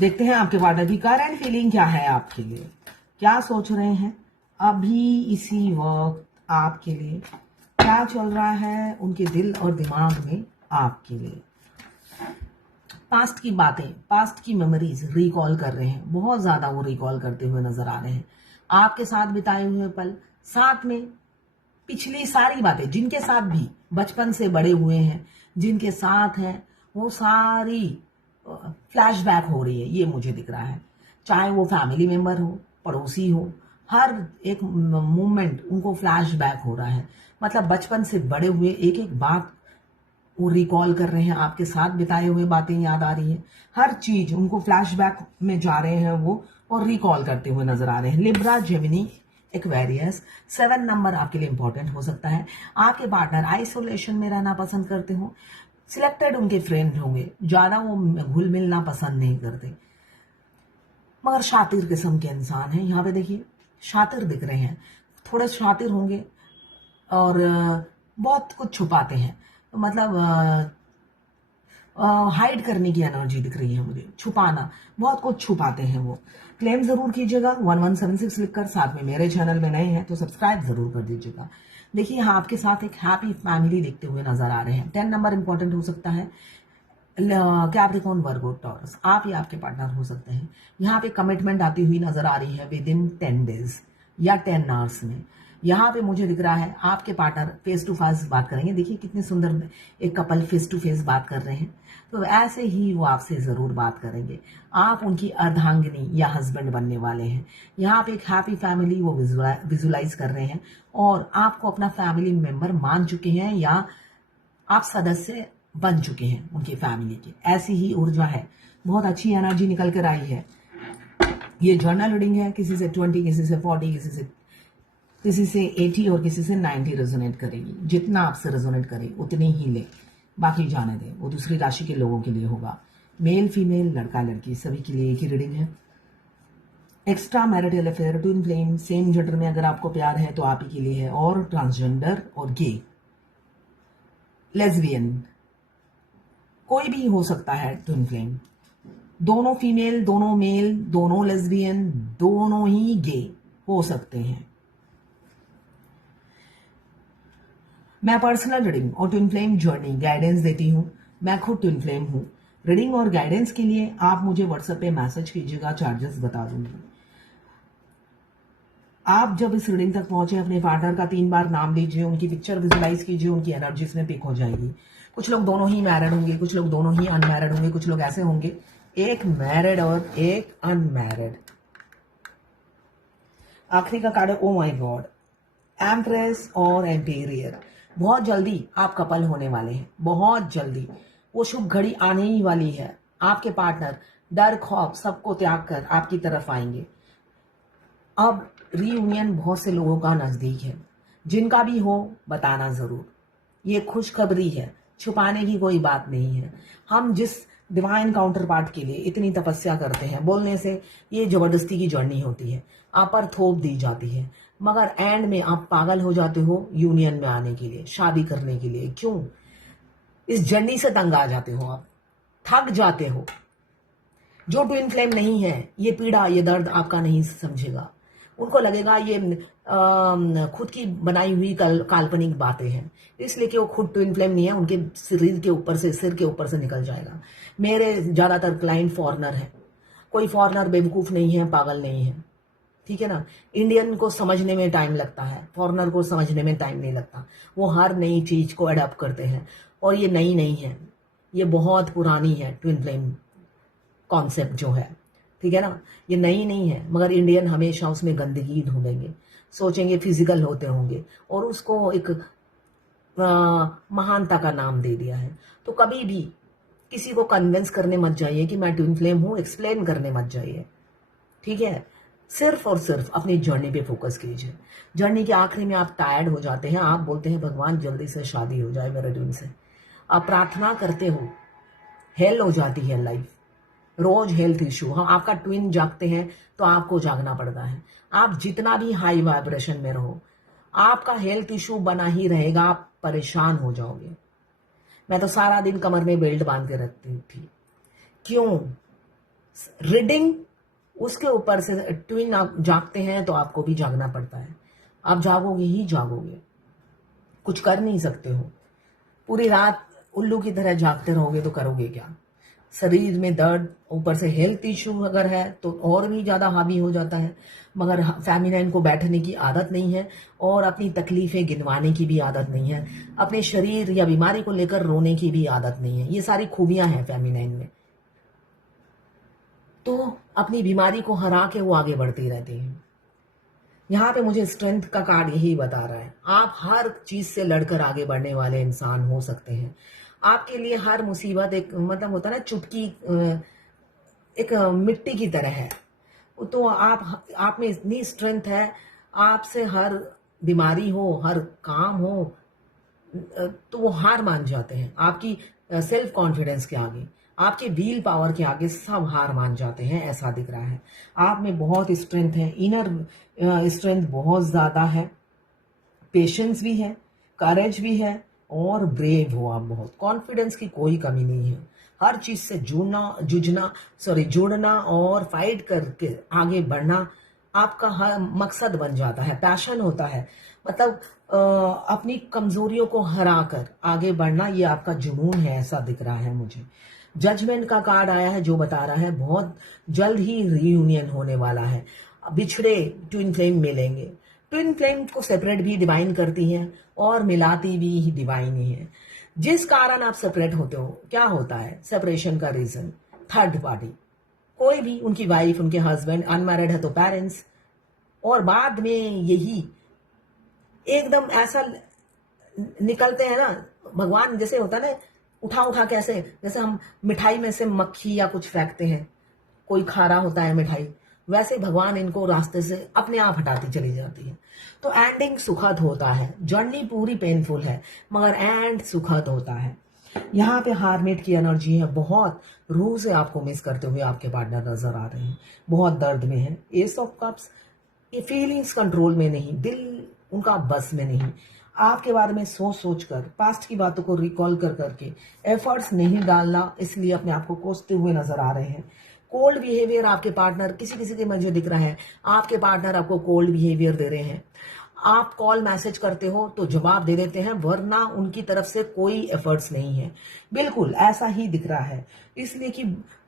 देखते हैं आपके पार्टनर की करंट फीलिंग क्या है आपके लिए, क्या सोच रहे हैं अभी इसी वक्त आपके लिए, क्या चल रहा है उनके दिल और दिमाग में आपके लिए। पास्ट की बातें, पास्ट की मेमोरीज रिकॉल कर रहे हैं, बहुत ज्यादा वो रिकॉल करते हुए नजर आ रहे हैं। आपके साथ बिताए हुए पल, साथ में पिछली सारी बातें जिनके साथ भी बचपन से बड़े हुए हैं, जिनके साथ हैं, वो सारी फ्लैशबैक हो रही है, ये मुझे दिख रहा है। चाहे वो फैमिली मेंबर हो, पड़ोसी हो, हर एक मोमेंट उनको फ्लैशबैक हो रहा है। मतलब बचपन से बड़े हुए एक एक बात वो रिकॉल कर रहे हैं, आपके साथ बिताए हुए बातें याद आ रही हैं, हर चीज उनको फ्लैशबैक में जा रहे हैं वो, और रिकॉल करते हुए नजर आ रहे हैं। लिब्रा, जेमिनी, एक्वेरियस, 7 नंबर आपके लिए इंपॉर्टेंट हो सकता है। आपके पार्टनर आइसोलेशन में रहना पसंद करते हो, सिलेक्टेड उनके फ्रेंड होंगे, ज्यादा वो घुल मिलना पसंद नहीं करते, मगर शातिर किस्म के इंसान हैं। यहाँ पे देखिए शातिर दिख रहे हैं, थोड़े शातिर होंगे और बहुत कुछ छुपाते हैं, मतलब हाइड करने की एनर्जी दिख रही है मुझे, छुपाना, बहुत कुछ छुपाते हैं वो। क्लेम जरूर कीजिएगा 1176 लिखकर, साथ में मेरे चैनल में नए हैं तो सब्सक्राइब जरूर कर दीजिएगा। देखिए यहाँ आपके साथ एक हैप्पी फैमिली देखते हुए नजर आ रहे हैं। 10 नंबर इंपॉर्टेंट हो सकता है। कैप्रिकॉर्न, वर्गो, टॉरस, आप या आपके पार्टनर हो सकते हैं। यहाँ पे कमिटमेंट आती हुई नजर आ रही है विद इन 10 डेज या 10 आवर्स में। यहाँ पे मुझे दिख रहा है आपके पार्टनर फेस टू फेस बात करेंगे। देखिए कितने सुंदर एक कपल फेस टू फेस बात कर रहे हैं, तो ऐसे ही वो आपसे जरूर बात करेंगे। आप उनकी अर्धांगिनी या हस्बैंड बनने वाले हैं। यहाँ पे एक हैप्पी फैमिली वो विजुलाइज कर रहे हैं और आपको अपना फैमिली मेंबर मान चुके हैं या आप सदस्य बन चुके हैं उनकी फैमिली के। ऐसी ही ऊर्जा है, बहुत अच्छी एनर्जी निकल कर आई है। ये जर्नल रीडिंग है, किसी से 20, किसी से 40, किसी से 80 और किसी से 90 रेजोनेट करेगी। जितना आपसे रेजोनेट करे उतनी ही ले, बाकी जाने दें, वो दूसरी राशि के लोगों के लिए होगा। मेल फीमेल, लड़का लड़की, सभी के लिए एक ही रीडिंग है। Extra marital affair, twin flame, same gender में अगर आपको प्यार है तो आप ही के लिए है, और ट्रांसजेंडर और गे, लेस्बियन, कोई भी हो सकता है ट्विन फ्लेम। दोनों फीमेल, दोनों मेल, दोनों लेस्बियन, दोनों ही गे हो सकते हैं। मैं पर्सनल रीडिंग और ट्विन फ्लेम जर्नी गाइडेंस देती हूं। मैं खुद ट्विन फ्लेम हूं। रीडिंग और गाइडेंस के लिए आप मुझे व्हाट्सएप पे मैसेज कीजिएगा, चार्जेस बता दूंगी। आप जब इस रीडिंग तक पहुंचे अपने पार्टनर का 3 बार नाम लीजिए, उनकी पिक्चर विजुलाइज कीजिए, उनकी एनर्जी इसमें पिक हो जाएगी। कुछ लोग दोनों ही मैरिड होंगे, कुछ लोग दोनों ही अनमैरिड होंगे, कुछ लोग ऐसे होंगे एक मैरिड और एक अनमैरिड। आखिरी का कार्ड है ओ माय गॉड, एम्प्रेस और एम्पीरियर। बहुत जल्दी आप कपल होने वाले हैं, बहुत जल्दी वो शुभ घड़ी आने ही वाली है। आपके पार्टनर डर खौफ सबको त्याग कर आपकी तरफ आएंगे। अब रीयूनियन बहुत से लोगों का नजदीक है, जिनका भी हो बताना जरूर। ये खुशखबरी है, छुपाने की कोई बात नहीं है। हम जिस डिवाइन काउंटर पार्ट के लिए इतनी तपस्या करते हैं, बोलने से ये जबरदस्ती की जर्नी होती है, आप पर थोप दी जाती है, मगर एंड में आप पागल हो जाते हो यूनियन में आने के लिए, शादी करने के लिए। क्यों? इस जर्नी से तंग आ जाते हो, आप थक जाते हो। जो ट्विन फ्लेम नहीं है, ये पीड़ा ये दर्द आपका नहीं समझेगा। उनको लगेगा ये खुद की बनाई हुई काल्पनिक बातें हैं, इसलिए कि वो खुद ट्विन फ्लेम नहीं है, उनके शरीर के ऊपर से, सिर के ऊपर से निकल जाएगा। मेरे ज्यादातर क्लाइंट फॉरेनर है, कोई फॉरेनर बेवकूफ नहीं है, पागल नहीं है, ठीक है ना। इंडियन को समझने में टाइम लगता है, फॉरेनर को समझने में टाइम नहीं लगता। वो हर नई चीज को अडॉप्ट करते हैं, और ये नई नहीं है, ये बहुत पुरानी है ट्विन फ्लेम कॉन्सेप्ट जो है, ठीक है ना। ये नई नहीं है, मगर इंडियन हमेशा उसमें गंदगी ढूंढेंगे, सोचेंगे फिजिकल होते होंगे, और उसको एक महानता का नाम दे दिया है। तो कभी भी किसी को कन्विंस करने मत जाइए कि मैं ट्विन फ्लेम हूं, एक्सप्लेन करने मत जाइए, ठीक है। सिर्फ और सिर्फ अपनी जर्नी पे फोकस कीजिए। जर्नी के आखिरी में आप टायर्ड हो जाते हैं, आप बोलते हैं भगवान जल्दी से शादी हो जाए मेरे ट्विन से। आप प्रार्थना करते हो, हेल हो जाती है लाइफ, रोज हेल्थ इशू। हाँ, आपका ट्विन जागते हैं तो आपको जागना पड़ता है। आप जितना भी हाई वाइब्रेशन में रहो, आपका हेल्थ इशू बना ही रहेगा, आप परेशान हो जाओगे। मैं तो सारा दिन कमर में बेल्ट बांध के रखती थी। क्यों? रीडिंग, उसके ऊपर से ट्विन आप जागते हैं तो आपको भी जागना पड़ता है। आप जागोगे ही जागोगे, कुछ कर नहीं सकते हो। पूरी रात उल्लू की तरह जागते रहोगे तो करोगे क्या? शरीर में दर्द, ऊपर से हेल्थ इशू अगर है तो और भी ज़्यादा हावी हो जाता है। मगर फेमिनाइन को बैठने की आदत नहीं है और अपनी तकलीफ़ें गिनवाने की भी आदत नहीं है। अपने शरीर या बीमारी को लेकर रोने की भी आदत नहीं है। ये सारी खूबियां हैं फेमिनाइन में। तो अपनी बीमारी को हरा के वो आगे बढ़ती रहती है। यहाँ पे मुझे स्ट्रेंथ का कार्ड यही बता रहा है, आप हर चीज से लड़कर आगे बढ़ने वाले इंसान हो सकते हैं। आपके लिए हर मुसीबत एक मतलब होता है ना चुटकी, एक मिट्टी की तरह है। तो आप में इतनी स्ट्रेंथ है, आपसे हर बीमारी हो, हर काम हो, तो वो हार मान जाते हैं। आपकी सेल्फ कॉन्फिडेंस के आगे, आपके व्हील पावर के आगे सब हार मान जाते हैं, ऐसा दिख रहा है। आप में बहुत स्ट्रेंथ है, इनर स्ट्रेंथ बहुत ज़्यादा है, पेशेंस भी है, करेज भी है और ब्रेव हो आप बहुत। कॉन्फिडेंस की कोई कमी नहीं है। हर चीज से जुड़ना और फाइट करके आगे बढ़ना आपका हर मकसद बन जाता है, पैशन होता है। मतलब अपनी कमजोरियों को हरा कर आगे बढ़ना, ये आपका जुनून है, ऐसा दिख रहा है मुझे। जजमेंट का कार्ड आया है जो बता रहा है बहुत जल्द ही रीयूनियन होने वाला है। बिछड़े ट्विन फ्लेम मिलेंगे। ट्विन फ्लेम को सेपरेट भी डिवाइन करती हैं और मिलाती भी डिवाइन ही है। जिस कारण आप सेपरेट होते हो, क्या होता है सेपरेशन का रीजन? थर्ड पार्टी, कोई भी, उनकी वाइफ, उनके हस्बैंड, अनमैरिड है तो पेरेंट्स, और बाद में यही एकदम ऐसा निकलते हैं ना, भगवान जैसे होता है ना, उठा उठा कैसे, जैसे हम मिठाई में से मक्खी या कुछ फेंकते हैं, कोई खा रहा होता है मिठाई, वैसे भगवान इनको रास्ते से अपने आप हटाती चली जाती है। तो एंडिंग सुखद होता है, जर्नी पूरी पेनफुल है मगर एंड सुखद होता है। यहाँ पे हारमेट की एनर्जी है, बहुत रूह से आपको मिस करते हुए आपके पार्टनर नजर आ रहे हैं, बहुत दर्द में है। एस ऑफ कप्स, ये फीलिंग्स कंट्रोल में नहीं, दिल उनका बस में नहीं। आपके बारे में सोच सोच कर, पास्ट की बातों को रिकॉल कर करके एफर्ट्स नहीं डालना, इसलिए अपने आप को कोसते हुए नजर आ रहे हैं। कोल्ड बिहेवियर आपके पार्टनर, किसी किसी के मुझे दिख रहा है आपके पार्टनर आपको कोल्ड बिहेवियर दे रहे हैं। आप कॉल मैसेज करते हो तो जवाब दे देते हैं, वरना उनकी तरफ से कोई एफर्ट्स नहीं है। बिल्कुल ऐसा ही दिख रहा है, इसलिए कि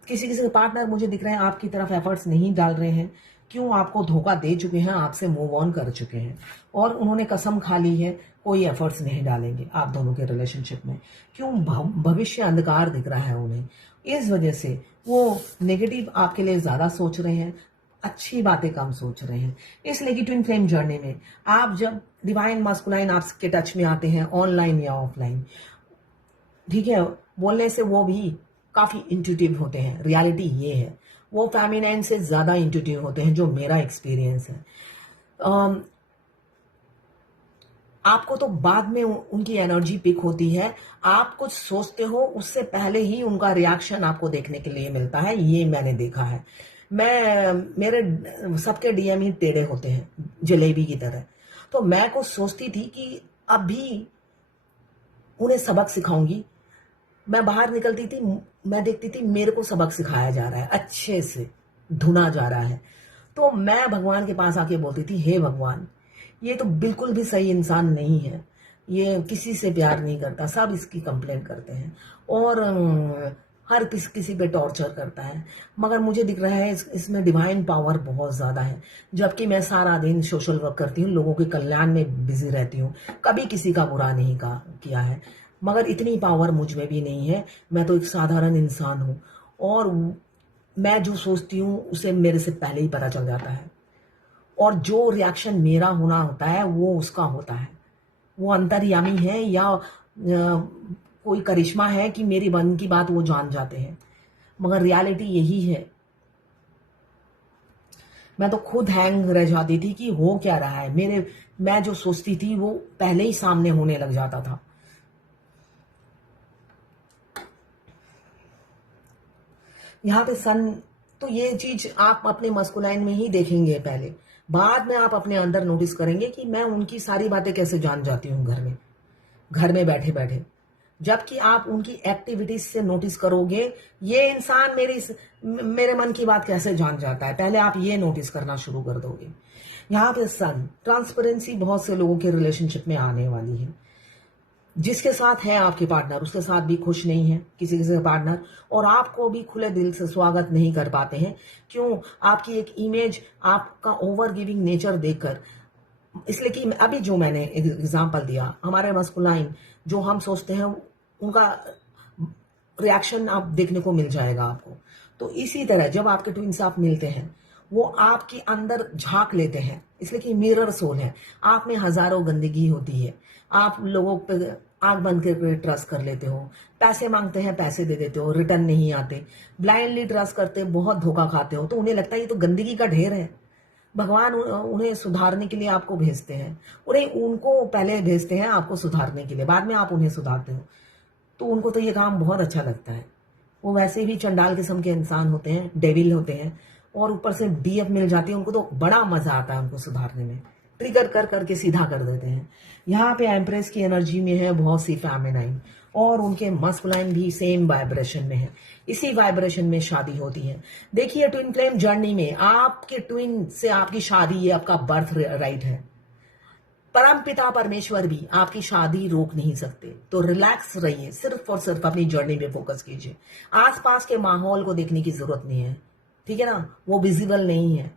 किसी किसी पार्टनर मुझे दिख रहे हैं आपकी तरफ एफर्ट्स नहीं डाल रहे हैं। क्यों? आपको धोखा दे चुके हैं, आपसे मूव ऑन कर चुके हैं और उन्होंने कसम खा ली है कोई एफर्ट्स नहीं डालेंगे आप दोनों के रिलेशनशिप में। क्यों? भविष्य अंधकार दिख रहा है उन्हें, इस वजह से वो नेगेटिव आपके लिए ज्यादा सोच रहे हैं, अच्छी बातें कम सोच रहे हैं। इसलिए कि ट्विन फ्लेम जर्नी में आप जब डिवाइन मास्कुलाइन आपके टच में आते हैं, ऑनलाइन या ऑफलाइन, ठीक है, बोलने से वो भी काफी इंट्यूटिव होते हैं। रियलिटी ये है, वो फेमिनाइन से ज्यादा इंट्यूटिव होते हैं, जो मेरा एक्सपीरियंस है। आपको तो बाद में उनकी एनर्जी पिक होती है, आप कुछ सोचते हो उससे पहले ही उनका रिएक्शन आपको देखने के लिए मिलता है, ये मैंने देखा है। मेरे सबके डीएम ही टेढ़े होते हैं जलेबी की तरह। तो मैं कुछ सोचती थी कि अभी उन्हें सबक सिखाऊंगी, मैं बाहर निकलती थी, मैं देखती थी मेरे को सबक सिखाया जा रहा है, अच्छे से धुना जा रहा है। तो मैं भगवान के पास आके बोलती थी, हे भगवान, ये तो बिल्कुल भी सही इंसान नहीं है, ये किसी से प्यार नहीं करता, सब इसकी कंप्लेंट करते हैं और हर किसी पे टॉर्चर करता है। मगर मुझे दिख रहा है इसमें डिवाइन पावर बहुत ज्यादा है। जबकि मैं सारा दिन सोशल वर्क करती हूँ, लोगों के कल्याण में बिजी रहती हूँ, कभी किसी का बुरा नहीं किया है, मगर इतनी पावर मुझ में भी नहीं है। मैं तो एक साधारण इंसान हूँ और मैं जो सोचती हूँ उसे मेरे से पहले ही पता चल जाता है और जो रिएक्शन मेरा होना होता है वो उसका होता है। वो अंतर्यामी है या कोई करिश्मा है कि मेरी मन की बात वो जान जाते हैं, मगर रियलिटी यही है। मैं तो खुद हैंग रह जाती थी कि हो क्या रहा है, मैं जो सोचती थी वो पहले ही सामने होने लग जाता था। यहाँ पे सन, तो ये चीज आप अपने मस्कुलाइन में ही देखेंगे पहले, बाद में आप अपने अंदर नोटिस करेंगे कि मैं उनकी सारी बातें कैसे जान जाती हूँ घर में बैठे बैठे। जबकि आप उनकी एक्टिविटीज से नोटिस करोगे, ये इंसान मेरे मन की बात कैसे जान जाता है, पहले आप ये नोटिस करना शुरू कर दोगे। यहाँ पे सन, ट्रांसपेरेंसी बहुत से लोगों के रिलेशनशिप में आने वाली है। जिसके साथ है आपके पार्टनर उसके साथ भी खुश नहीं है किसी किसी का पार्टनर, और आपको भी खुले दिल से स्वागत नहीं कर पाते हैं। क्यों? आपकी एक इमेज, आपका ओवर गिविंग नेचर देखकर। इसलिए कि अभी जो मैंने एग्जांपल दिया, हमारे मस्कुलाइन जो हम सोचते हैं उनका रिएक्शन आप देखने को मिल जाएगा आपको। तो इसी तरह जब आपके ट्विन्स आप मिलते हैं, वो आपके अंदर झांक लेते हैं, इसलिए कि मिरर सोल है। आप में हजारों गंदगी होती है, आप लोगों पे आंख बंद करके ट्रस्ट कर लेते हो, पैसे मांगते हैं पैसे दे देते हो, रिटर्न नहीं आते, ब्लाइंडली ट्रस्ट करते, बहुत धोखा खाते हो, तो उन्हें लगता है ये तो गंदगी का ढेर है। भगवान उन्हें सुधारने के लिए आपको भेजते हैं, उनको पहले भेजते हैं आपको सुधारने के लिए, बाद में आप उन्हें सुधारते हो। तो उनको तो ये काम बहुत अच्छा लगता है। वो वैसे भी चंडाल किस्म के इंसान होते हैं, डेविल होते हैं, और ऊपर से डीएफ मिल जाती है, उनको तो बड़ा मजा आता है उनको सुधारने में, ट्रिगर कर करके सीधा कर देते हैं। यहाँ पे एम्प्रेस की एनर्जी में है बहुत सी फेमिनाइन, और उनके मस्कुलाइन भी सेम वाइब्रेशन में है। इसी वाइब्रेशन में शादी होती है। देखिए, ट्विन फ्लेम जर्नी में आपके ट्विन से आपकी शादी, ये आपका बर्थ राइट है। परम पिता परमेश्वर भी आपकी शादी रोक नहीं सकते। तो रिलैक्स रहिए, सिर्फ और सिर्फ अपनी जर्नी पे फोकस कीजिए। आसपास के माहौल को देखने की जरूरत नहीं है, ठीक है ना, वो विजिबल नहीं है।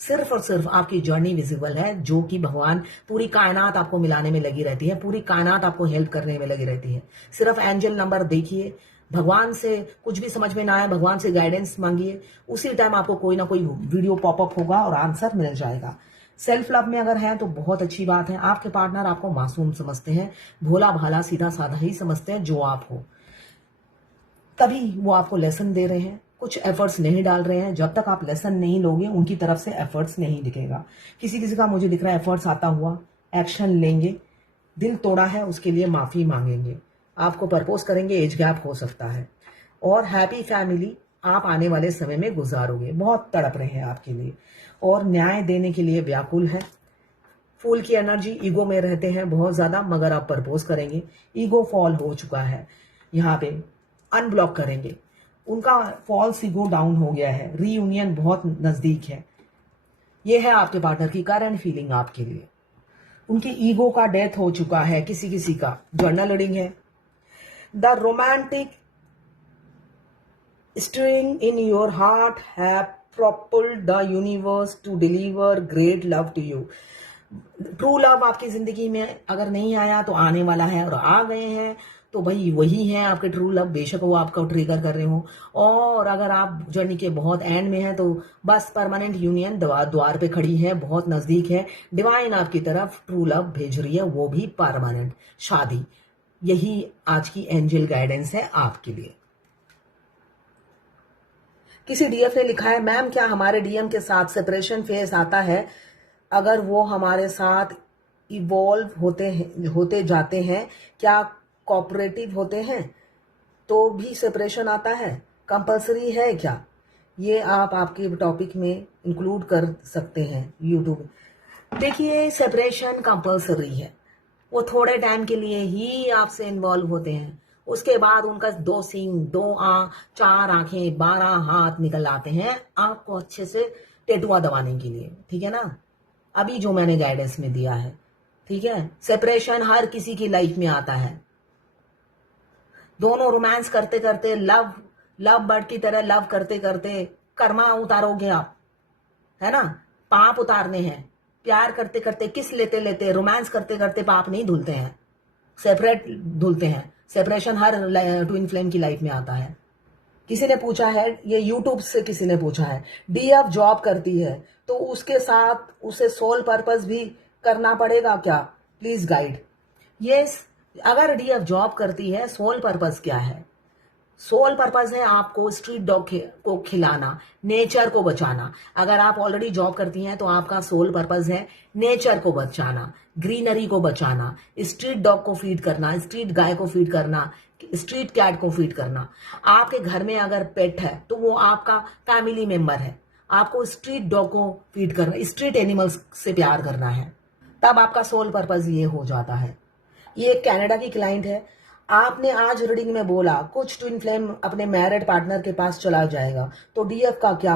सिर्फ और सिर्फ आपकी जर्नी विजिबल है, जो कि भगवान, पूरी कायनात आपको मिलाने में लगी रहती है, पूरी कायनात आपको हेल्प करने में लगी रहती है। सिर्फ एंजल नंबर देखिए, भगवान से कुछ भी समझ में ना आए, भगवान से गाइडेंस मांगिए, उसी टाइम आपको कोई ना कोई वीडियो पॉपअप होगा और आंसर मिल जाएगा। सेल्फ लव में अगर है तो बहुत अच्छी बात है। आपके पार्टनर आपको मासूम समझते हैं, भोला भाला सीधा साधा ही समझते हैं जो आप हो, तभी वो आपको लेसन दे रहे हैं, कुछ एफर्ट्स नहीं डाल रहे हैं। जब तक आप लेसन नहीं लोगे, उनकी तरफ से एफर्ट्स नहीं दिखेगा। किसी किसी का मुझे दिख रहा है एफर्ट्स आता हुआ, एक्शन लेंगे, दिल तोड़ा है उसके लिए माफी मांगेंगे, आपको प्रपोज करेंगे, एज गैप हो सकता है, और हैप्पी फैमिली आप आने वाले समय में गुजारोगे। बहुत तड़प रहे हैं आपके लिए और न्याय देने के लिए व्याकुल है। फूल की एनर्जी, ईगो में रहते हैं बहुत ज्यादा, मगर आप प्रपोज करेंगे, ईगो फॉल हो चुका है, यहाँ पे अनब्लॉक करेंगे, उनका फॉल्स ईगो डाउन हो गया है, रीयूनियन बहुत नजदीक है। ये है आपके पार्टनर की करंट फीलिंग आपके लिए। उनकी ईगो का डेथ हो चुका है, किसी किसी का जर्नल रीडिंग है। The romantic string in your heart have propelled the universe to deliver great love to you। True love आपकी जिंदगी में अगर नहीं आया तो आने वाला है, और आ गए हैं तो भाई वही है आपके ट्रू लव, बेशक वो आपको ट्रिगर कर रहे हो। और अगर आप जर्नी के बहुत एंड में हैं तो बस परमानेंट यूनियन द्वार पे खड़ी है, बहुत नजदीक है। डिवाइन आपकी तरफ ट्रू लव भेज रही है, वो भी परमानेंट शादी। यही आज की एंजल गाइडेंस है आपके लिए। किसी डीएफ ने लिखा है, मैम क्या हमारे डीएम के साथ सेपरेशन फेस आता है अगर वो हमारे साथ इवॉल्व होते जाते हैं, क्या कोऑपरेटिव होते हैं तो भी सेपरेशन आता है, कंपलसरी है क्या? ये आप आपके टॉपिक में इंक्लूड कर सकते हैं यूट्यूब। देखिए, सेपरेशन कंपलसरी है, वो थोड़े टाइम के लिए ही आपसे इन्वॉल्व होते हैं, उसके बाद उनका 2 सींग, 2 आंख, 4 आंखें, 12 हाथ निकल आते हैं आपको अच्छे से टेटुआ दबाने के लिए, ठीक है ना। अभी जो मैंने गाइडेंस में दिया है, ठीक है। सेपरेशन हर किसी की लाइफ में आता है। दोनों रोमांस करते करते, लव बर्ड की तरह लव करते करते कर्मा उतारोगे आप, है ना। पाप उतारने हैं, प्यार करते करते, किस लेते लेते, रोमांस करते करते पाप नहीं धुलते हैं, सेपरेट धुलते हैं। सेपरेशन हर ट्विन फ्लेम की लाइफ में आता है। किसी ने पूछा है, ये यूट्यूब से किसी ने पूछा है, डीएफ जॉब करती है तो उसके साथ उसे सोल पर्पस भी करना पड़ेगा क्या, प्लीज गाइड। यस, अगर डीएफ जॉब करती है, सोल पर्पस क्या है? सोल पर्पस है आपको स्ट्रीट डॉग को खिलाना, नेचर को बचाना। अगर आप ऑलरेडी जॉब करती हैं तो आपका सोल पर्पस है नेचर को बचाना, ग्रीनरी को बचाना, स्ट्रीट डॉग को फीड करना, स्ट्रीट गाय को फीड करना, स्ट्रीट कैट को फीड करना। आपके घर में अगर पेट है तो वो आपका फैमिली मेंबर है, आपको स्ट्रीट डॉग को फीड करना, स्ट्रीट एनिमल्स से प्यार करना है, तब आपका सोल पर्पस ये हो जाता है। ये एक कनाडा की क्लाइंट है, आपने आज रीडिंग में बोला कुछ ट्विन फ्लेम अपने मैरिड पार्टनर के पास चला जाएगा, तो डीएफ का क्या